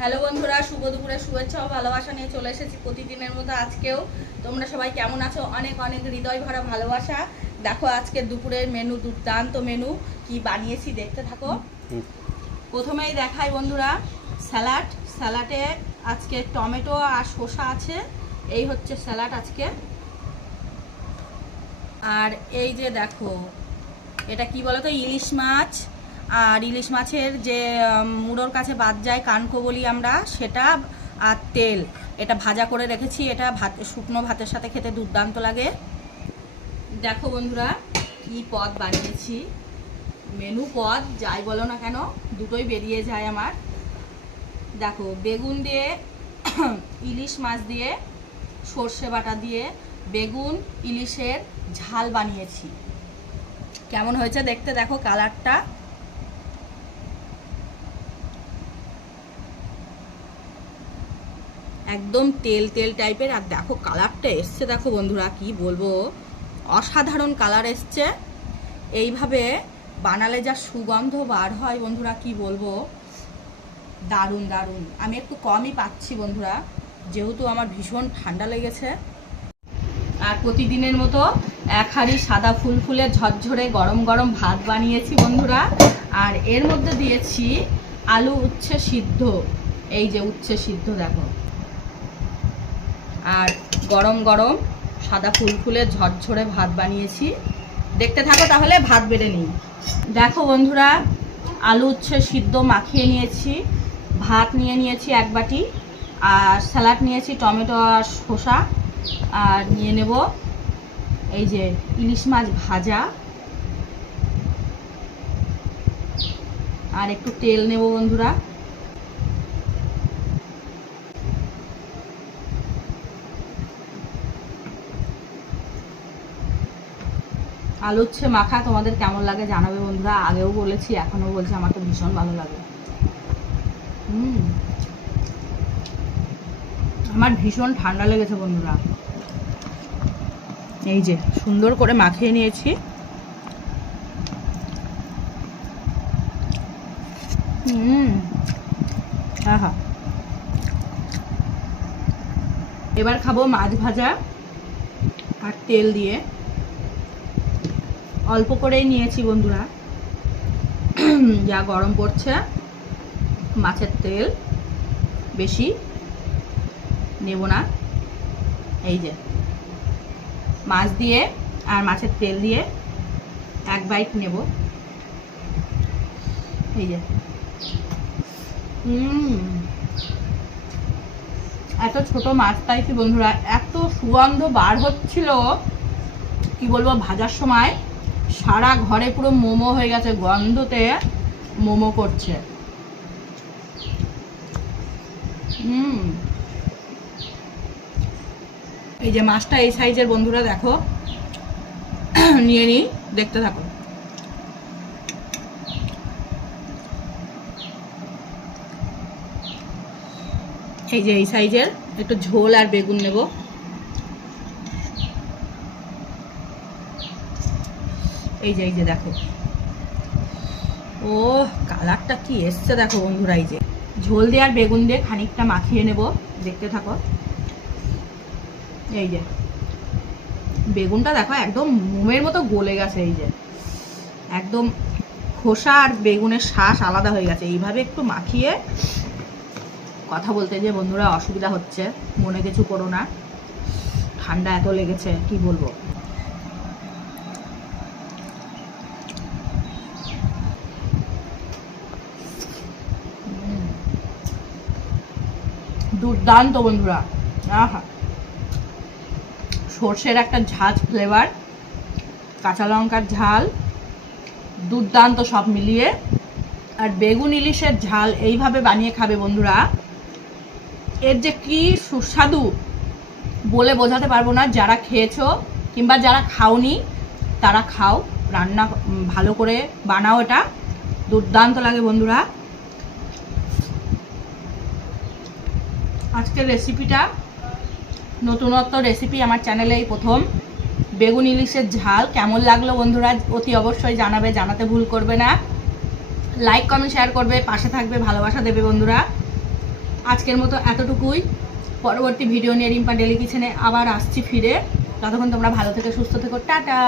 Hello বন্ধুরা, শুভ দুপুরে শুভেচ্ছা ও ভালোবাসা নিয়ে চলে এসেছি প্রতিদিনের মতো আজকেও। তোমরা সবাই কেমন আছো? অনেক অনেক হৃদয় ভরা ভালোবাসা। দেখো আজকের দুপুরের মেনু, দুর্দান্ত মেনু কি বানিয়েছি, দেখতে থাকো। প্রথমেই দেখাই বন্ধুরা, স্যালাডে আজকে টমেটো আর শসা আছে। এই হচ্ছে স্যালাড আজকে। আর এই যে দেখো, এটা কি বলতো, ইলিশ মাছ। আর ইলিশ মাছের যে মুড়োর কাছে বাদ যায়, কানকো বলি আমরা, সেটা আর তেল, এটা ভাজা করে রেখেছি। এটা শুকনো ভাতের সাথে খেতে দুর্দান্ত লাগে। দেখো বন্ধুরা কি পদ বানিয়েছি, মেনু পদ যাই বলো না কেন, দুটোই বেরিয়ে যায় আমার। দেখো বেগুন দিয়ে ইলিশ মাছ দিয়ে সর্ষে বাটা দিয়ে বেগুন ইলিশের ঝাল বানিয়েছি। কেমন হয়েছে দেখতে দেখো কালারটা। একদম তেল তেল টাইপের। আর দেখো কালারটা এসছে, দেখো বন্ধুরা কি বলবো, অসাধারণ কালার এসছে। এইভাবে বানালে যা সুগন্ধ বার হয় বন্ধুরা, কি বলবো, দারুণ দারুণ। আমি একটু কমই পাচ্ছি বন্ধুরা, যেহেতু আমার ভীষণ ঠান্ডা লেগেছে। আর প্রতিদিনের মতো এক হাঁড়ি সাদা ফুলফুলে ঝরঝরে গরম গরম ভাত বানিয়েছি বন্ধুরা। আর এর মধ্যে দিয়েছি আলু উচ্ছে সিদ্ধ। এই যে উচ্ছে সিদ্ধ দেখো। আর গরম গরম সাদা ফুলফুলে ঝরঝরে ভাত বানিয়েছি। দেখতে থাকো তাহলে, ভাত বেড়ে নিই। দেখো বন্ধুরা, আলু উচ্ছে সিদ্ধ মাখিয়ে নিয়েছি, ভাত নিয়ে নিয়েছি এক বাটি, আর স্যালাড নিয়েছি টমেটো আর শসা, আর নিয়ে নেব এই যে ইলিশ মাছ ভাজা, আর একটু তেল নেব বন্ধুরা। আলু উচ্ছে মাখা তোমাদের কেমন লাগে জানাবে বন্ধুরা। আগেও বলেছি, এখনও বলছি, আমার তো ভীষণ ভালো লাগে। আমার ভীষণ ঠান্ডা লেগেছে বন্ধুরা। এই যে সুন্দর করে মাখিয়ে নিয়েছি। আহা, এবার খাবো মাছ ভাজা আর তেল দিয়ে। অল্প করেই নিয়েছি বন্ধুরা, যা গরম পড়ছে, মাছের তেল বেশি নেব না। এই যে মাছ দিয়ে আর মাছের তেল দিয়ে এক বাইট নেব। এই যে এত ছোট মাছ পাইছি বন্ধুরা, এত সুগন্ধ বার হচ্ছিল কি বলবো। ভাজার সময় সারা ঘরে পুরো মোমো হয়ে গেছে, গন্ধতে মোমো করছে। এই যে মাছটা এই সাইজের বন্ধুরা, দেখো নিয়ে নিই, দেখতে থাকো। এই যে এই সাইজের, একটু ঝোল আর বেগুন নেব। এই যে দেখো, ও কালারটা কি এসছে দেখো বন্ধুরা। এই যে ঝোল দিয়ে আর বেগুন দিয়ে খানিকটা মাখিয়ে নেব, দেখতে থাকো। এই যে বেগুনটা দেখো একদম মোমের মতো গলে গেছে। এই যে একদম খোসা আর বেগুনের শ্বাস আলাদা হয়ে গেছে। এইভাবে একটু মাখিয়ে কথা বলতে যে বন্ধুরা অসুবিধা হচ্ছে, মনে কিছু করো না, ঠান্ডা এত লেগেছে কি বলবো। দুর্দান্ত বন্ধুরা। আহা, সর্ষের একটা ঝাঁঝ ফ্লেভার, কাঁচা লঙ্কার ঝাল, দুর্দান্ত সব মিলিয়ে। আর বেগুন ইলিশের ঝাল এইভাবে বানিয়ে খাবে বন্ধুরা, এর যে কি সুস্বাদু বলে বোঝাতে পারবো না। যারা খেয়েছো কিংবা যারা খাওনি তারা খাও, রান্না ভালো করে বানাও, এটা দুর্দান্ত লাগে বন্ধুরা। আজকের রেসিপিটা নতুনত্ব রেসিপি, আমার চ্যানেলে এই প্রথম। বেগুন ইলিশের ঝাল কেমন লাগলো বন্ধুরা অতি অবশ্যই জানাবে, জানাতে ভুল করবে না। লাইক কমেন্ট শেয়ার করবে, পাশে থাকবে, ভালোবাসা দেবে বন্ধুরা। আজকের মতো এতটুকুই। পরবর্তী ভিডিও নিয়ে রিম্পা ডেলি কিচেনে আবার আসছি ফিরে। ততক্ষণ তোমরা ভালো থেকে সুস্থ থেকো, টাটা।